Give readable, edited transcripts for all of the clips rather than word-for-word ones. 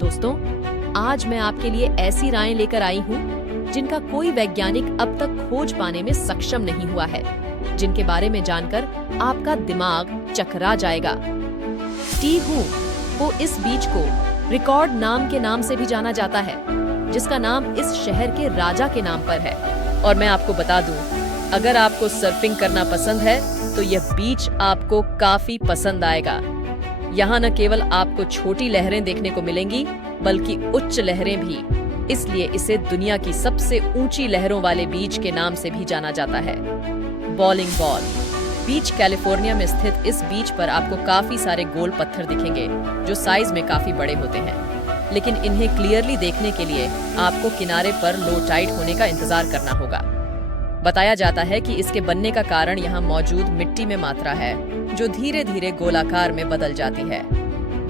दोस्तों, आज मैं आपके लिए ऐसी रायें लेकर आई हूँ जिनका कोई वैज्ञानिक अब तक खोज पाने में सक्षम नहीं हुआ है, जिनके बारे में जानकर आपका दिमाग चकरा जाएगा। टी हू को इस बीच को रिकॉर्ड नाम के नाम से भी जाना जाता है, जिसका नाम इस शहर के राजा के नाम पर है। और मैं आपको बता दूं, अगर आपको सर्फिंग करना पसंद है तो यह बीच आपको काफी पसंद आएगा। यहाँ न केवल आपको छोटी लहरें देखने को मिलेंगी, बल्कि उच्च लहरें भी। इसलिए इसे दुनिया की सबसे ऊंची लहरों वाले बीच के नाम से भी जाना जाता है। बॉलिंग बॉल बीच कैलिफोर्निया में स्थित इस बीच पर आपको काफी सारे गोल पत्थर दिखेंगे, जो साइज में काफी बड़े होते हैं। लेकिन इन्हें क्लियरली देखने के लिए आपको किनारे पर लो टाइड होने का इंतजार करना होगा। बताया जाता है कि इसके बनने का कारण यहाँ मौजूद मिट्टी में मात्रा है, जो धीरे धीरे गोलाकार में बदल जाती है।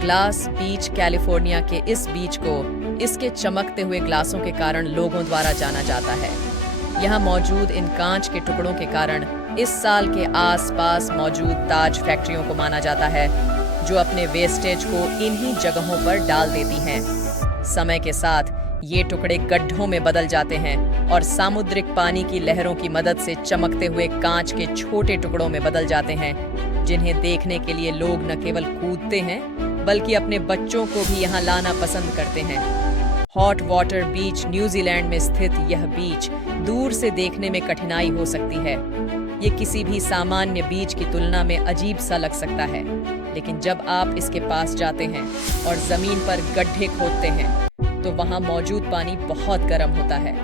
ग्लास बीच कैलिफोर्निया के इस बीच को इसके चमकते हुए ग्लासों के कारण लोगों द्वारा जाना जाता है। यहाँ मौजूद इन कांच के टुकड़ों के कारण इस साल के आसपास मौजूद ताज फैक्ट्रियों को माना जाता है, जो अपने वेस्टेज को इन्हीं जगहों पर डाल देती हैं। समय के साथ ये टुकड़े गड्ढों में बदल जाते हैं और सामुद्रिक पानी की लहरों की मदद से चमकते हुए कांच के छोटे टुकड़ों में बदल जाते हैं, जिन्हें देखने के लिए लोग न केवल कूदते हैं, बल्कि अपने बच्चों को भी यहाँ लाना पसंद करते हैं। हॉट वाटर बीच न्यूजीलैंड में स्थित यह बीच दूर से देखने में कठिनाई हो सकती है। ये किसी भी सामान्य बीच की तुलना में अजीब सा लग सकता है, लेकिन जब आप इसके पास जाते हैं और जमीन पर गड्ढे खोदते हैं, तो वहां मौजूद पानी बहुत गर्म होता है,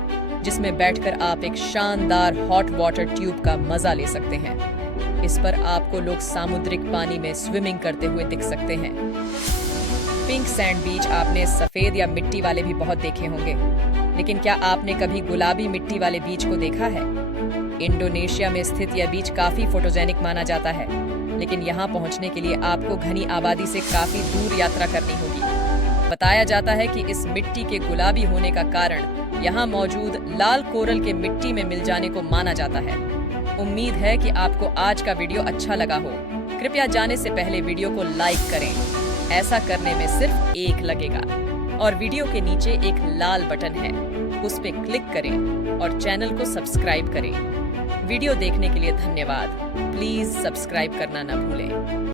जिसमें बैठकर आप एक शानदार हॉट वाटर ट्यूब का मजा ले सकते हैं। इस पर आपको लोग सामुद्रिक पानी में स्विमिंग करते हुए दिख सकते हैं। पिंक सैंड बीच आपने सफेद या मिट्टी वाले भी बहुत देखे होंगे, लेकिन क्या आपने कभी गुलाबी मिट्टी वाले बीच को देखा है? इंडोनेशिया में स्थित यह बीच काफी फोटोजेनिक माना जाता है, लेकिन यहाँ पहुँचने के लिए आपको घनी आबादी से काफी दूर यात्रा करनी होगी। बताया जाता है कि इस मिट्टी के गुलाबी होने का कारण यहाँ मौजूद लाल कोरल के मिट्टी में मिल जाने को माना जाता है। उम्मीद है कि आपको आज का वीडियो अच्छा लगा हो। कृपया जाने से पहले वीडियो को लाइक करें। ऐसा करने में सिर्फ एक लगेगा, और वीडियो के नीचे एक लाल बटन है, उस पर क्लिक करें और चैनल को सब्सक्राइब करें। वीडियो देखने के लिए धन्यवाद। प्लीज सब्सक्राइब करना न भूलें।